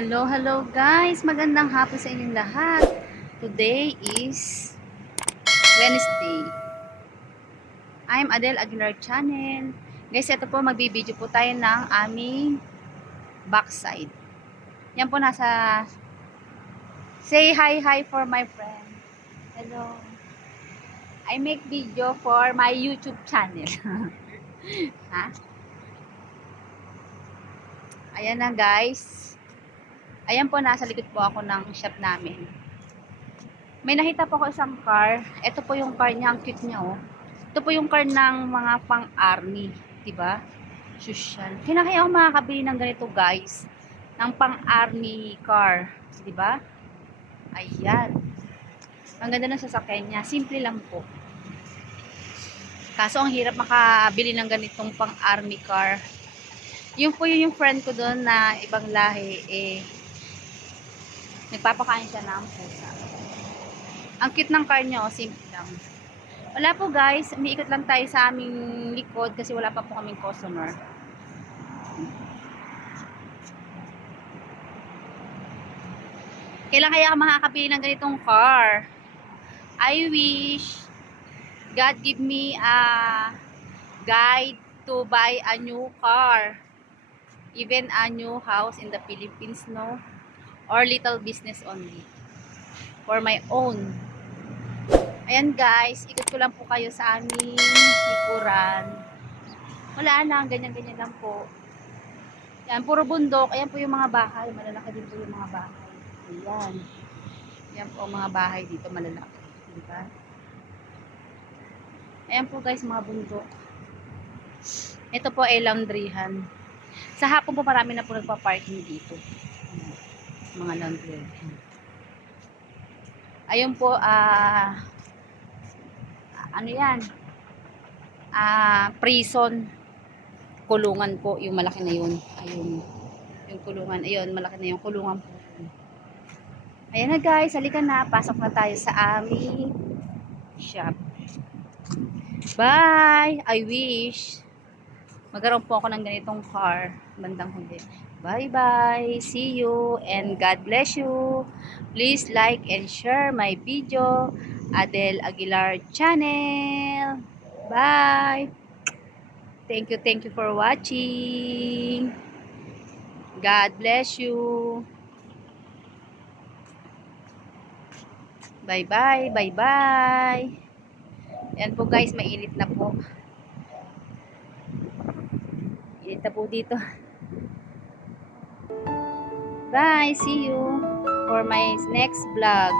Hello, hello guys! Magandang hapon sa inyong lahat. Today is Wednesday. I'm Adele Aguilar Channel. Guys, ito po, magbibideo po tayo ng aming backside. Yan po nasa say hi for my friend. Hello. I make video for my YouTube channel. Ha? Ayan na guys. Ayan po, nasa likod po ako ng shop namin. May nakita po ako isang car. Ito po yung car niya, ang cute niya oh. Ito po yung car ng mga pang-army, 'di ba? Social. Kaya ako makakabili ng ganito, guys. Ng pang-army car, 'di ba? Ayan. Ang ganda ng sasakyan niya, simple lang po. Kaso ang hirap makabili ng ganitong pang-army car. Yung po yung friend ko doon na ibang lahi nagpapakain siya ng pusa. Ang cute ng car niya, oh, simple lang. Wala po guys, umiikot lang tayo sa aming likod kasi wala pa po kaming customer. Kailan kaya makakabili ng ganitong car? I wish God give me a guide to buy a new car. Even a new house in the Philippines, no? Or little business only. For my own. Ayan guys, ikot ko lang po kayo sa aming likuran. Wala lang, ganyan-ganyan lang po. Yan, puro bundok. Ayan po yung mga bahay. Malalaki din po yung mga bahay. Ayan. Ayan po ang mga bahay dito, malalaki. Diba? Ayan po guys, mga bundok. Ito po ay laundryhan. Sa hapon po marami na po nagpa-parking dito. Mga laundry. Ayun po, ano yan? Prison. Kulungan po, yung malaki na yun. Ayun. Yung kulungan, ayun, malaki na yung kulungan po. Ayan na guys, halika na. Pasok na tayo sa aming shop. Bye! I wish magkaroon po ako ng ganitong car bandang huli. Bye-bye! See you and God bless you! Please like and share my video. Adele Aguilar Channel. Bye! Thank you for watching. God bless you. Bye-bye, bye-bye. Yan po guys, mainit na po. Init na po dito. Bye, see you for my next vlog.